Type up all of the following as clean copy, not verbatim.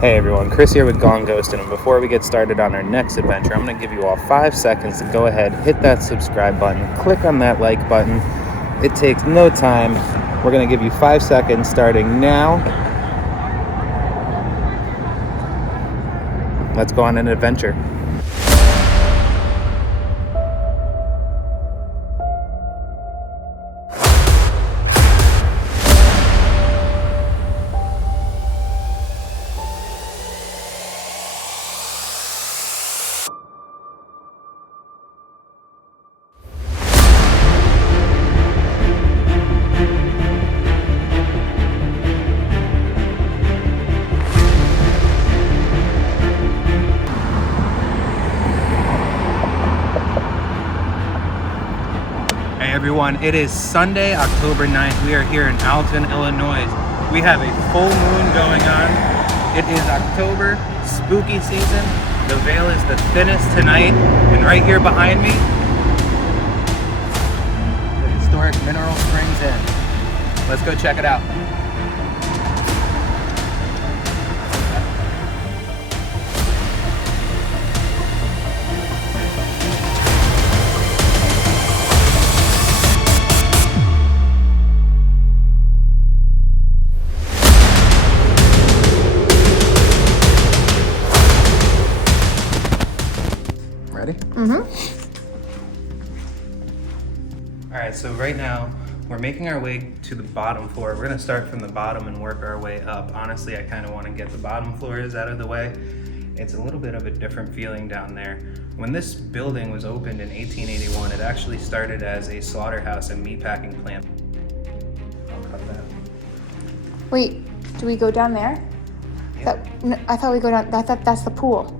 Hey everyone, Chris here with Gone Ghostin, and before we get started on our next adventure, I'm going to give you all 5 seconds to go ahead, hit that subscribe button, click on that like button. It takes no time. We're going to give you 5 seconds starting now. Let's go on an adventure. Hey everyone, it is Sunday, October 9th. We are here in Alton, Illinois. We have a full moon going on. It is October, spooky season. The veil is the thinnest tonight. And right here behind me, the historic Mineral Springs Inn. Let's go check it out. Ready? Mm-hmm. All right, so right now we're making our way to the bottom floor. We're gonna start from the bottom and work our way up. Honestly, I kind of want to get the bottom floors out of the way. It's a little bit of a different feeling down there. When this building was opened in 1881, it actually started as a slaughterhouse and meatpacking plant. I'll cut that. Wait, do we go down there? Yeah. I thought we go down. That's the pool.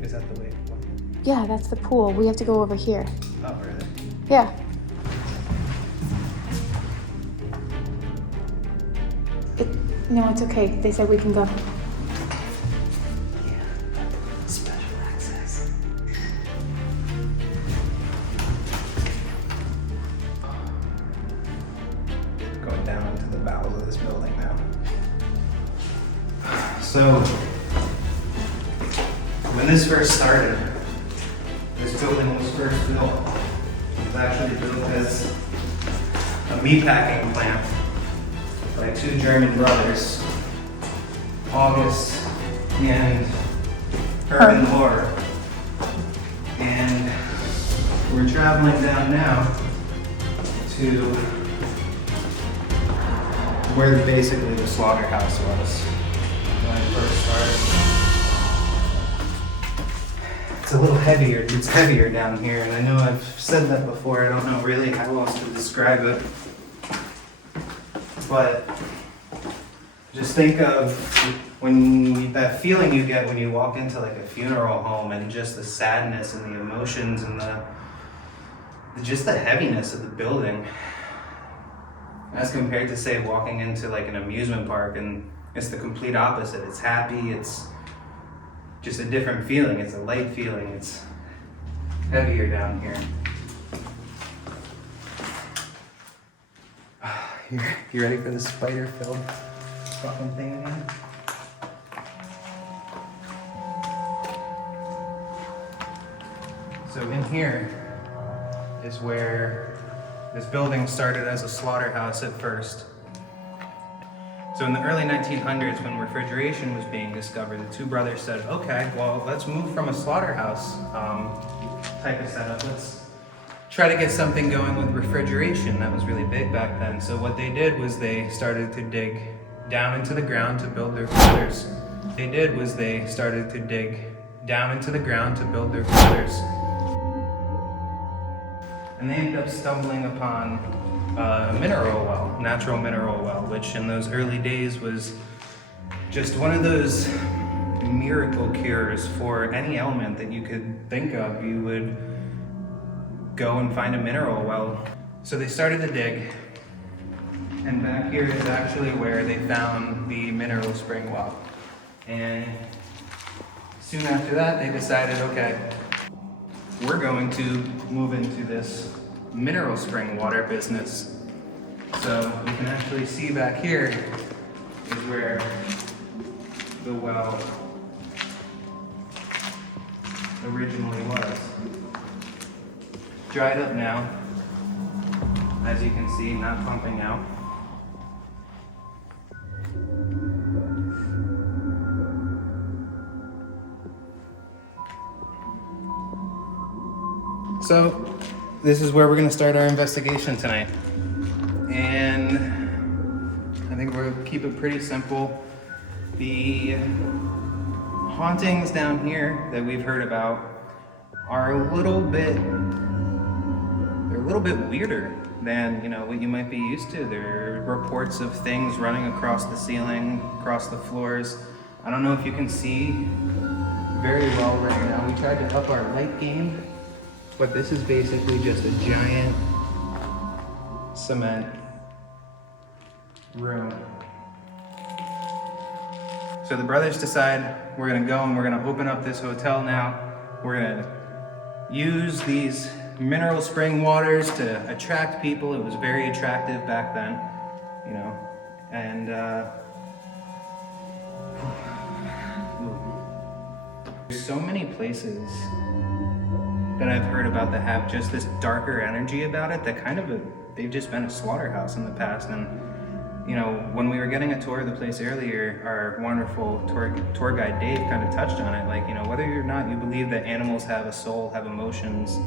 Is that the way? Yeah, that's the pool. We have to go over here. Oh, really? Yeah. No, it's okay. They said we can go. Yeah. Special access. Going down into the bowels of this building now. So, when this first started, this building was first built. It was actually built as a meatpacking plant by 2 German brothers, August and Herman Lohr. And we're traveling down now to where basically the slaughterhouse was when I first started. It's a little heavier. It's heavier down here, and I know I've said that before. I don't know really how else to describe it. But just think of that feeling you get when you walk into like a funeral home, and just the sadness and the emotions and just the heaviness of the building, as compared to say walking into like an amusement park, and it's the complete opposite. It's happy. It's just a different feeling. It's a light feeling. It's heavier down here. You ready for the spider-filled fucking thing again? So in here is where this building started as a slaughterhouse at first. So in the early 1900s, when refrigeration was being discovered, the 2 brothers said, okay, well, let's move from a slaughterhouse type of setup. Let's try to get something going with refrigeration. That was really big back then. So what they did was they started to dig down into the ground to build their quarters. And they ended up stumbling upon a mineral well, natural mineral well, which in those early days was just one of those miracle cures for any ailment that you could think of. You would go and find a mineral well. So they started to dig, and back here is actually where they found the mineral spring well. And soon after that, they decided, okay, we're going to move into this mineral spring water business. So we can actually see back here is where the well originally was. Dried up now, as you can see, not pumping out. So, this is where we're going to start our investigation tonight. And I think we're going to keep it pretty simple. The hauntings down here that we've heard about are a little bit weirder than, what you might be used to. There are reports of things running across the ceiling, across the floors. I don't know if you can see very well right now. We tried to up our light game, but this is basically just a giant cement room. So the brothers decide we're gonna go and we're gonna open up this hotel now. We're gonna use these mineral spring waters to attract people. It was very attractive back then, and there's so many places that I've heard about that have just this darker energy about it, that they've just been a slaughterhouse in the past. And when we were getting a tour of the place earlier, our wonderful tour guide Dave kind of touched on it, whether or not you believe that animals have a soul, have emotions,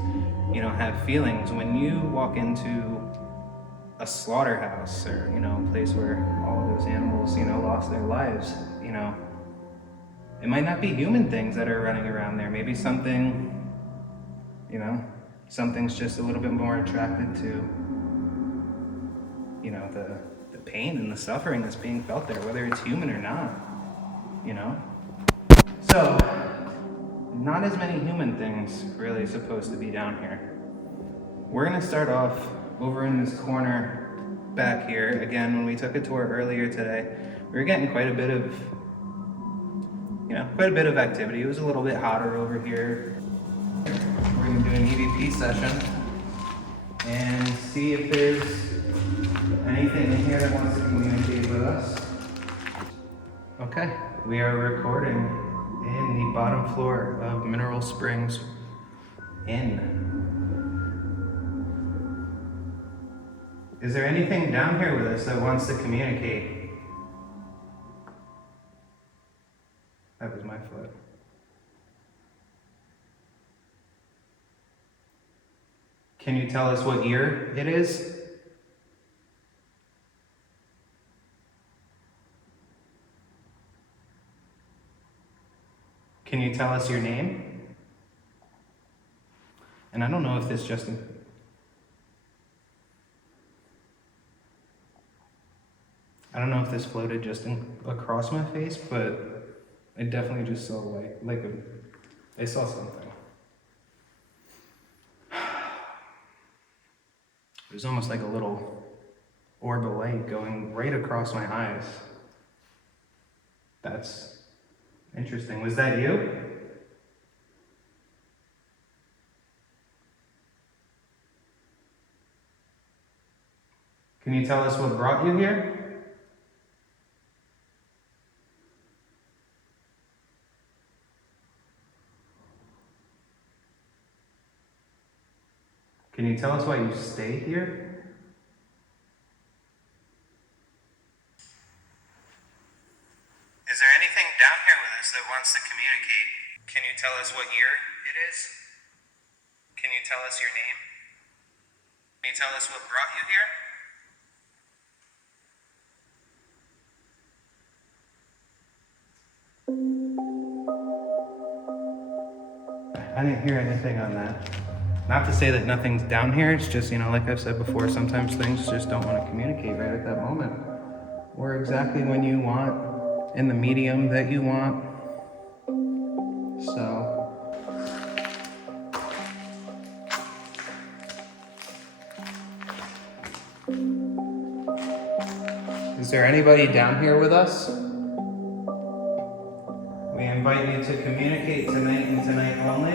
have feelings, when you walk into a slaughterhouse or a place where all of those animals lost their lives, it might not be human things that are running around there. Maybe something's just a little bit more attracted to the pain and the suffering that's being felt there, whether it's human or not, So, not as many human things really supposed to be down here. We're gonna start off over in this corner back here. Again, when we took a tour earlier today, we were getting quite a bit of activity. It was a little bit hotter over here. We're gonna do an EVP session and see if there's anything in here that wants to communicate with us. Okay, we are recording in the bottom floor of Mineral Springs Inn. Is there anything down here with us that wants to communicate? That was my foot. Can you tell us what year it is? Can you tell us your name? And I don't know if this just... I don't know if this floated just across my face, but I definitely just saw I saw something. It was almost like a little orb of light going right across my eyes. That's interesting. Was that you? Can you tell us what brought you here? Can you tell us why you stay here? Is there anything down here with us that wants to communicate? Can you tell us what year it is? Can you tell us your name? Can you tell us what brought you here? I didn't hear anything on that. Not to say that nothing's down here, it's just, like I've said before, sometimes things just don't want to communicate right at that moment. Or exactly when you want, in the medium that you want. So. Is there anybody down here with us? We invite you to communicate tonight and tonight only.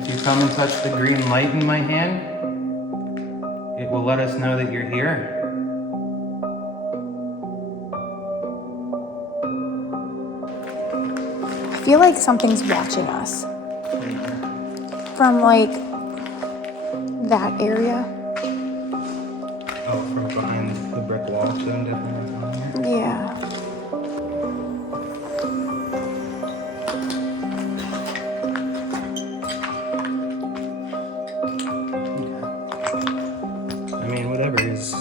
If you come and touch the green light in my hand, it will let us know that you're here. feel like something's watching us from like that area. Oh, from behind the brick wall, so I'm definitely on here. Yeah. I mean, whatever is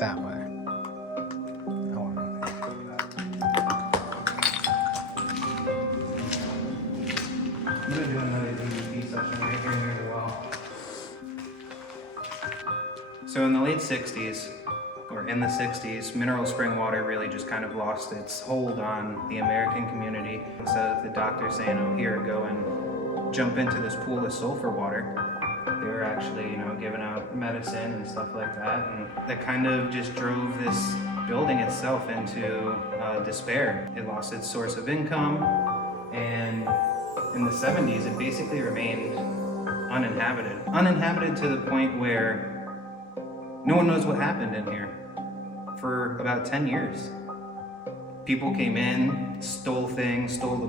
that way. I want nothing to do with that. I'm gonna do another EVP session right here near the well. So in the late 60s, or in the 60s, mineral spring water really just kind of lost its hold on the American community. Instead of the doctor saying, oh, here, go and jump into this pool of sulfur water, they were actually, giving out medicine and stuff like that. And that kind of just drove this building itself into despair. It lost its source of income, and in the 70s, it basically remained uninhabited. Uninhabited to the point where no one knows what happened in here for about 10 years. People came in, stole things, stole the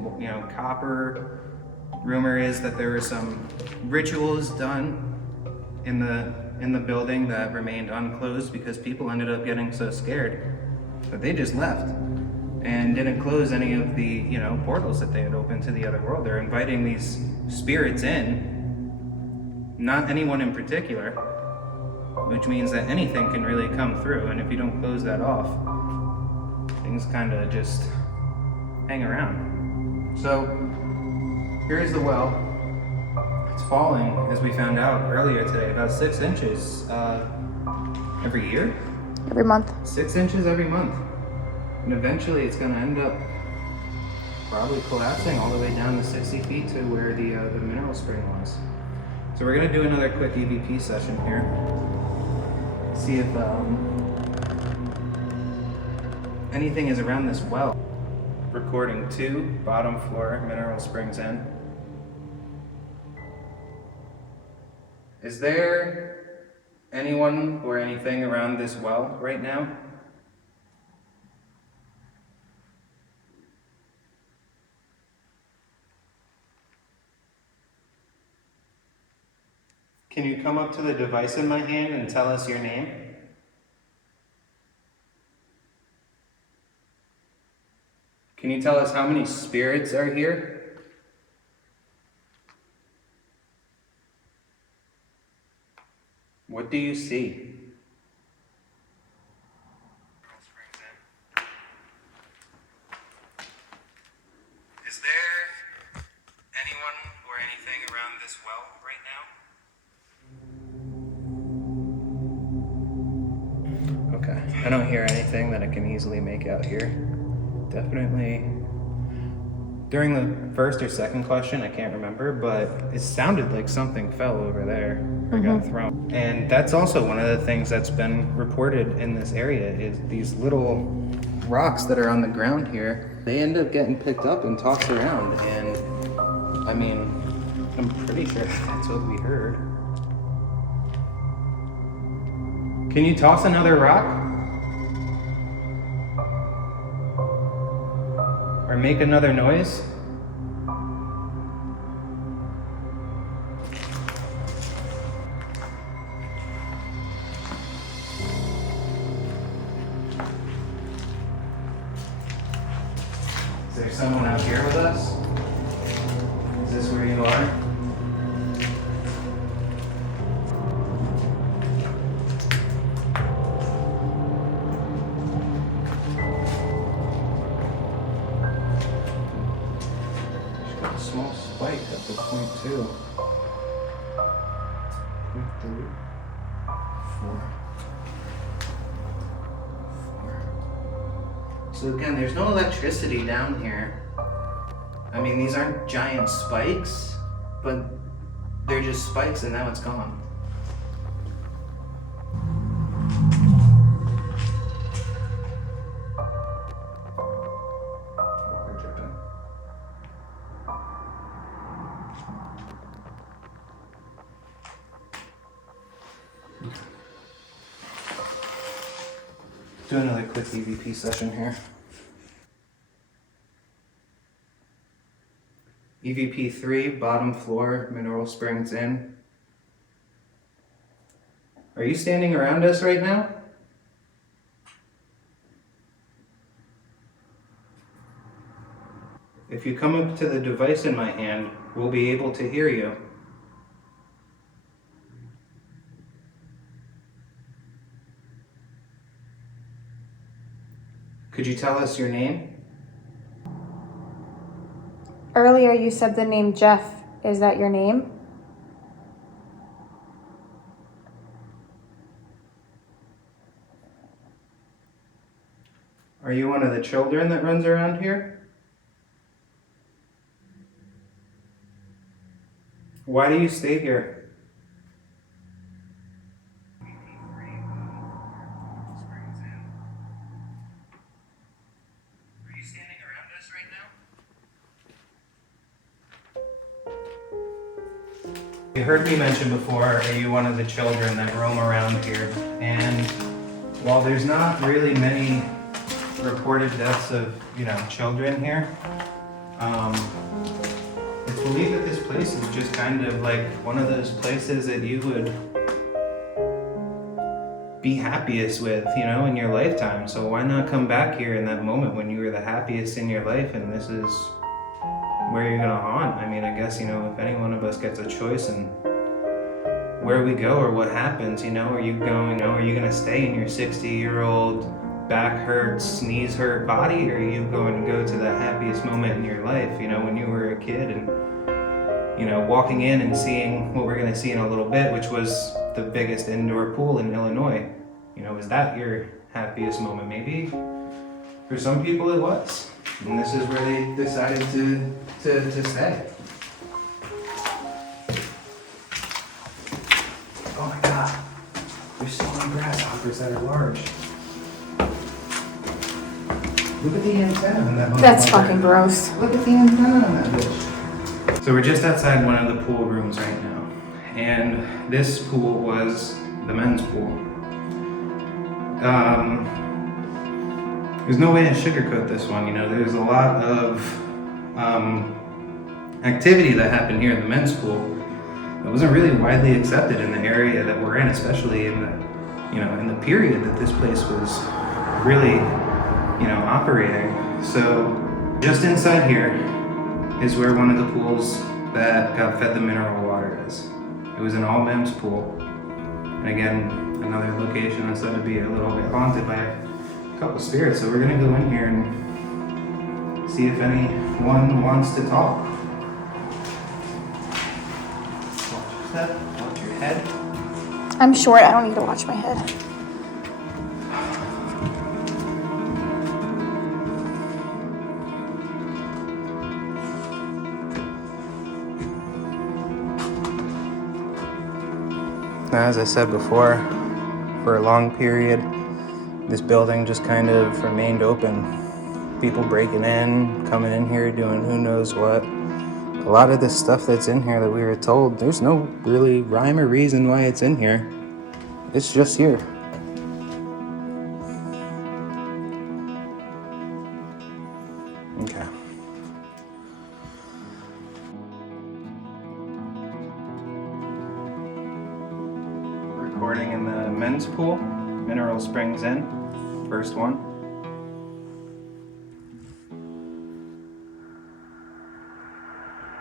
copper. Rumor is that there were some rituals done in the building that remained unclosed because people ended up getting so scared that they just left and didn't close any of the portals that they had opened to the other world. They're inviting these spirits in, not anyone in particular, which means that anything can really come through, and if you don't close that off, things kind of just hang around. So here's the well. It's falling, as we found out earlier today, about 6 inches every year? Every month. 6 inches every month. And eventually it's gonna end up probably collapsing all the way down to 60 feet to where the mineral spring was. So we're gonna do another quick EVP session here. See if anything is around this well. Recording 2, bottom floor, mineral springs in. Is there anyone or anything around this well right now? Can you come up to the device in my hand and tell us your name? Can you tell us how many spirits are here? What do you see? Is there anyone or anything around this well right now? Okay, I don't hear anything that I can easily make out here. Definitely. During the first or second question, I can't remember, but it sounded like something fell over there or got thrown. And that's also one of the things that's been reported in this area is these little rocks that are on the ground here. They end up getting picked up and tossed around. And I mean, I'm pretty sure that's what we heard. Can you toss another rock? Or make another noise? Is there someone out here with us? Is this where you are? Small spike at the point 2. 3, 4. So again, there's no electricity down here. I mean, these aren't giant spikes, but they're just spikes and now it's gone. Water dripping. Do another quick EVP session here. EVP3, bottom floor, Mineral Springs Inn. Are you standing around us right now? If you come up to the device in my hand, we'll be able to hear you. Could you tell us your name? Earlier you said the name Jeff. Is that your name? Are you one of the children that runs around here? Why do you stay here? Are you standing around us right now? You heard me mention before, are you one of the children that roam around here? And while there's not really many reported deaths of, children here, it's believed that this place is just kind of like one of those places that you would be happiest with, in your lifetime. So why not come back here in that moment when you were the happiest in your life, and this is where you're gonna haunt? I mean, I guess, if any one of us gets a choice in where we go or what happens, are you gonna stay in your 60-year-old back hurts, knees hurt body, or are you going to go to the happiest moment in your life, when you were a kid and, walking in and seeing what we're gonna see in a little bit, which was the biggest indoor pool in Illinois? Is that your happiest moment? Maybe for some people it was. And this is where they decided to stay. Oh my God, there's so many grasshoppers that are large. Look at the antenna on that motherfucker. That's fucking gross. Look at the antenna on that bitch. So we're just outside one of the pool rooms right now. And this pool was the men's pool. There's no way to sugarcoat this one. There's a lot of activity that happened here in the men's pool that wasn't really widely accepted in the area that we're in, especially in the period that this place was really, operating. So just inside here is where one of the pools that got fed the mineral water is. It was an all-men's pool. And again, another location that's said to be a little bit haunted by a couple spirits. So we're gonna go in here and see if anyone wants to talk. Watch your step, watch your head. I'm short. I don't need to watch my head. Now, as I said before, for a long period, this building just kind of remained open. People breaking in, coming in here, doing who knows what. A lot of this stuff that's in here that we were told, there's no really rhyme or reason why it's in here. It's just here. Okay. Recording in the men's pool, Mineral Springs Inn, first one.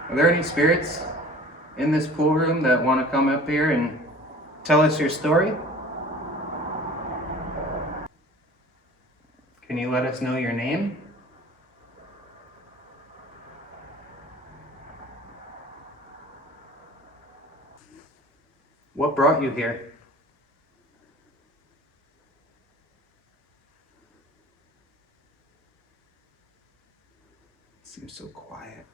Are there any spirits in this pool room that want to come up here and tell us your story? Can you let us know your name? What brought you here? It seems so quiet.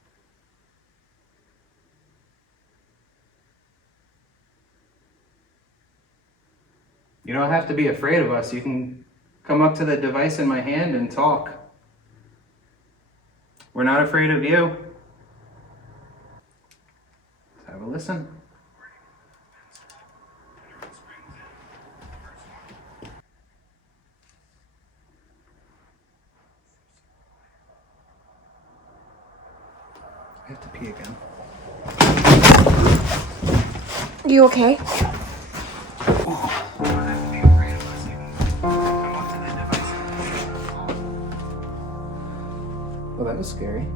You don't have to be afraid of us. You can come up to the device in my hand and talk. We're not afraid of you. Let's have a listen. I have to pee again. You okay? Well, that was scary.